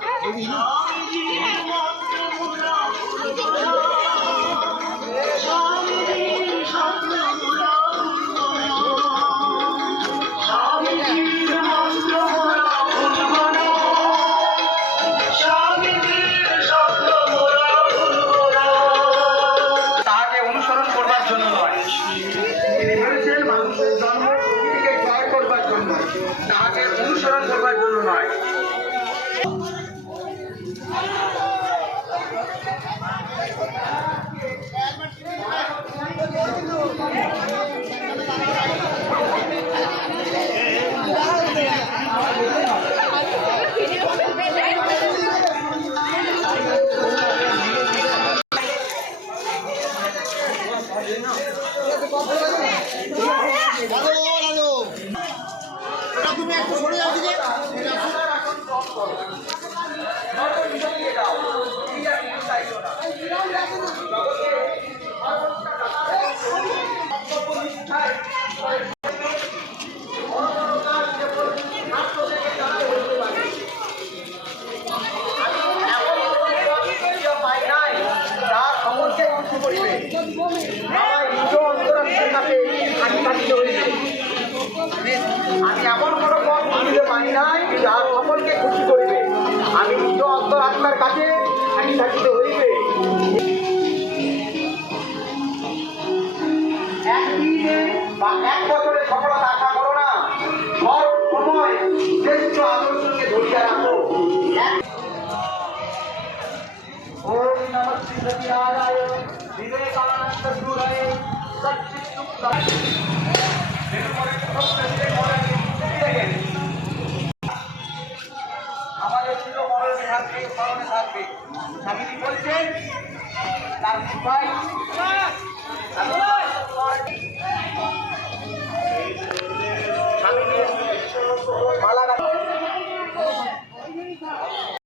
তাহাকে তাহাকে অনুসরণ করবার জন্য নয়। তুমি একটু সরে যাও দিকে। কাছে থাকি থাকিতে হইবে। বা এক বছরে সফলতা আশা করো না। সব সময়, শ্রেষ্ঠ আদর্শকে ধরিয়া রাখো। বিবেকানন্দ বলছেন তার ভাই